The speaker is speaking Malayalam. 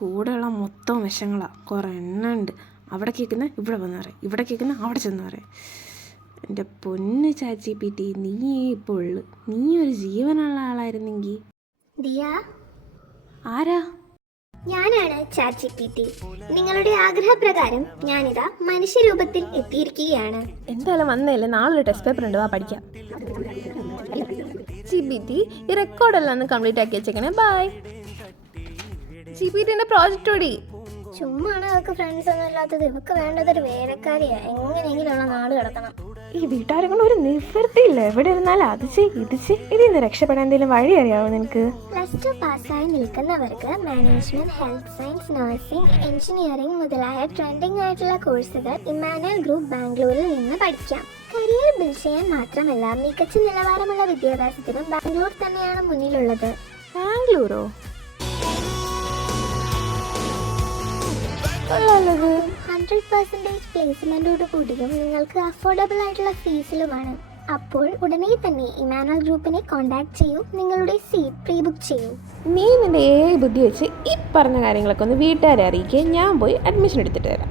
കൂടെയുള്ള മൊത്തം വിഷങ്ങളാണ്, കുറേ എണ്ണം ഉണ്ട്. അവിടെ കേൾക്കുന്ന ഇവിടെ വന്ന് പറയും, ഇവിടെ കേൾക്കുന്ന അവിടെ ചെന്ന് പറയും. എൻ്റെ പൊന്ന് ChatGPT, നീ ഇപ്പോൾ ഉള്ളു. നീ ഒരു ജീവനുള്ള ആളായിരുന്നെങ്കിൽ. ദിയ, ആരാ? ഞാനാണ് ChatGPT. നിങ്ങളുടെ ആഗ്രഹപ്രകാരം ഞാനിതാ മനുഷ്യരൂപത്തിൽ എത്തിയിരിക്കുകയാണ്. എന്തായാലും വന്നല്ലേ, നാളെ ടെസ്റ്റ് പേപ്പർ ഉണ്ട്, വാ പഠിക്കാം. GPT, ഈ റെക്കോർഡെല്ലാം ഒന്ന് കംപ്ലീറ്റ് ആക്കി വെച്ചേക്കണേ. ബൈ. GPT പ്രോജക്റ്റ് കൂടി. ചുമ്മാണ് അവർക്ക് ഫ്രണ്ട്സ് ഒന്നും ഇല്ലാത്തത്. ഇവർക്ക് വേണ്ടതൊരു വേലക്കാരിയാ. എങ്ങനെയെങ്കിലുള്ള നാട് കിടക്കണം. ഈ വീട്ടുകാരെ കൊണ്ട് ഒരു നിവൃത്തിയില്ല. എവിടെ ഇരുന്നാലും അത് ഇത് ഇതിൽ നിന്ന് രക്ഷപ്പെടാൻ എന്തെങ്കിലും വഴി അറിയാവോ നിനക്ക്? +2 പാസ്സായി നിൽക്കുന്നവർക്ക് management, health science, nursing, engineering മുതലായ ട്രെൻഡിംഗ് ആയിട്ടുള്ള കോഴ്സുകൾ ഇമ്മാനുവൽ ഗ്രൂപ്പ് ബാംഗ്ലൂരിൽ നിന്ന് പഠിക്കാം. കരിയർ ബിൽഡ് ചെയ്യാൻ മാത്രമല്ല, മികച്ച നിലവാരമുള്ള വിദ്യാഭ്യാസത്തിനും ബാംഗ്ലൂർ തന്നെയാണ് മുന്നിലുള്ളത്. ബാംഗ്ലൂരോ? 100% പ്ലേസ്മെന്റോട് കൂടിയും നിങ്ങൾക്ക് അഫോർഡബിൾ ആയിട്ടുള്ള ഫീസിലുമാണ്. അപ്പോൾ ഉടനെ തന്നെ ഇമാനുവൽ ഗ്രൂപ്പിനെ കോൺടാക്ട് ചെയ്യൂ. നിങ്ങളുടെ സീറ്റ് പ്രീ ബുക്ക് ചെയ്യൂ. നീ നിന്റെ ബുദ്ധി വെച്ച് ഈ പറഞ്ഞ കാര്യങ്ങളൊക്കെ ഒന്ന് വീട്ടുകാരെ അറിയിക്കുക. ഞാൻ പോയി അഡ്മിഷൻ എടുത്തിട്ട് തരാം.